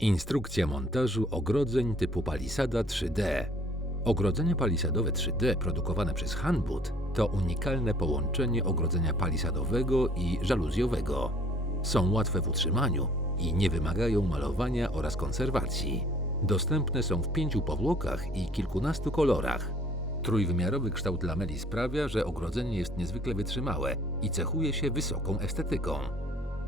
Instrukcja montażu ogrodzeń typu palisada 3D. Ogrodzenie palisadowe 3D produkowane przez Hanbud to unikalne połączenie ogrodzenia palisadowego i żaluzjowego. Są łatwe w utrzymaniu i nie wymagają malowania oraz konserwacji. Dostępne są w pięciu powłokach i kilkunastu kolorach. Trójwymiarowy kształt lameli sprawia, że ogrodzenie jest niezwykle wytrzymałe i cechuje się wysoką estetyką.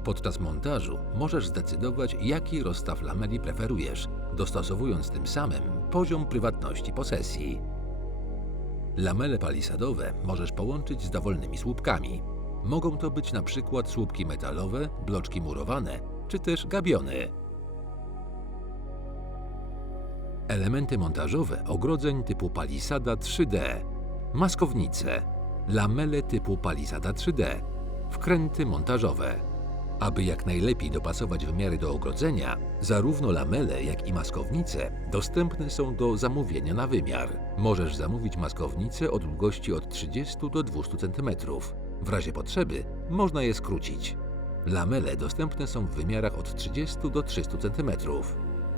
Podczas montażu możesz zdecydować, jaki rozstaw lameli preferujesz, dostosowując tym samym poziom prywatności posesji. Lamele palisadowe możesz połączyć z dowolnymi słupkami. Mogą to być na przykład słupki metalowe, bloczki murowane, czy też gabiony. Elementy montażowe ogrodzeń typu palisada 3D, maskownice, lamele typu palisada 3D, wkręty montażowe. Aby jak najlepiej dopasować wymiary do ogrodzenia, zarówno lamele, jak i maskownice dostępne są do zamówienia na wymiar. Możesz zamówić maskownice o długości od 30 do 200 cm. W razie potrzeby można je skrócić. Lamele dostępne są w wymiarach od 30 do 300 cm.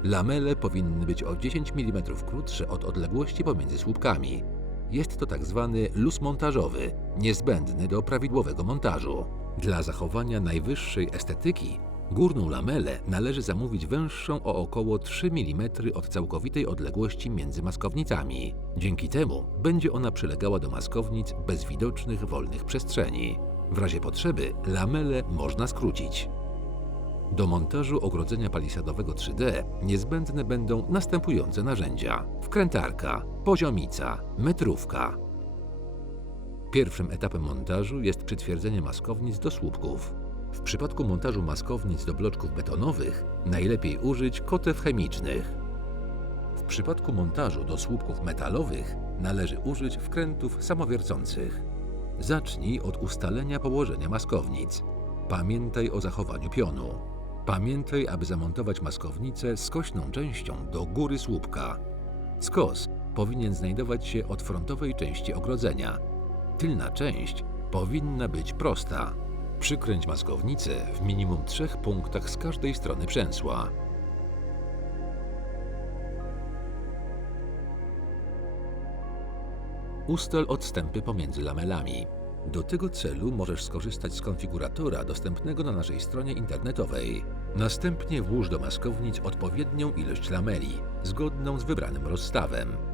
Lamele powinny być o 10 mm krótsze od odległości pomiędzy słupkami. Jest to tak zwany luz montażowy, niezbędny do prawidłowego montażu. Dla zachowania najwyższej estetyki górną lamelę należy zamówić węższą o około 3 mm od całkowitej odległości między maskownicami. Dzięki temu będzie ona przylegała do maskownic bez widocznych wolnych przestrzeni. W razie potrzeby lamelę można skrócić. Do montażu ogrodzenia palisadowego 3D niezbędne będą następujące narzędzia: wkrętarka, poziomica, metrówka. Pierwszym etapem montażu jest przytwierdzenie maskownic do słupków. W przypadku montażu maskownic do bloczków betonowych najlepiej użyć kotew chemicznych. W przypadku montażu do słupków metalowych należy użyć wkrętów samowiercących. Zacznij od ustalenia położenia maskownic. Pamiętaj o zachowaniu pionu. Pamiętaj, aby zamontować maskownicę skośną częścią do góry słupka. Skos powinien znajdować się od frontowej części ogrodzenia. Tylna część powinna być prosta. Przykręć maskownicę w minimum trzech punktach z każdej strony przęsła. Ustal odstępy pomiędzy lamelami. Do tego celu możesz skorzystać z konfiguratora dostępnego na naszej stronie internetowej. Następnie włóż do maskownic odpowiednią ilość lameli, zgodną z wybranym rozstawem.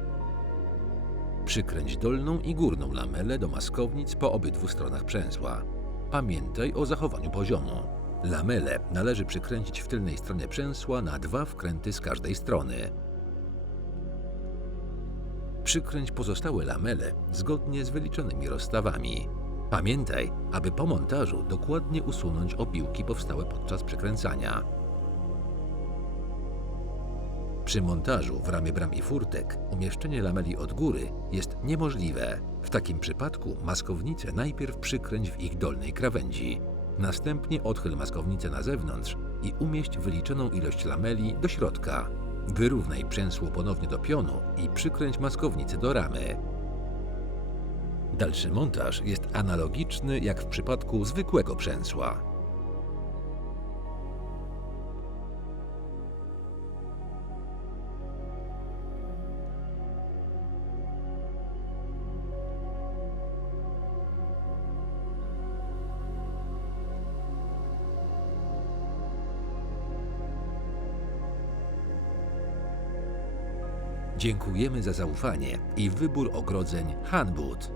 Przykręć dolną i górną lamelę do maskownic po obydwu stronach przęsła. Pamiętaj o zachowaniu poziomu. Lamele należy przykręcić w tylnej stronie przęsła na dwa wkręty z każdej strony. Przykręć pozostałe lamele zgodnie z wyliczonymi rozstawami. Pamiętaj, aby po montażu dokładnie usunąć opiłki powstałe podczas przykręcania. Przy montażu w ramię bram i furtek umieszczenie lameli od góry jest niemożliwe. W takim przypadku maskownicę najpierw przykręć w ich dolnej krawędzi. Następnie odchyl maskownicę na zewnątrz i umieść wyliczoną ilość lameli do środka. Wyrównaj przęsło ponownie do pionu i przykręć maskownicę do ramy. Dalszy montaż jest analogiczny jak w przypadku zwykłego przęsła. Dziękujemy za zaufanie i wybór ogrodzeń Hanbud.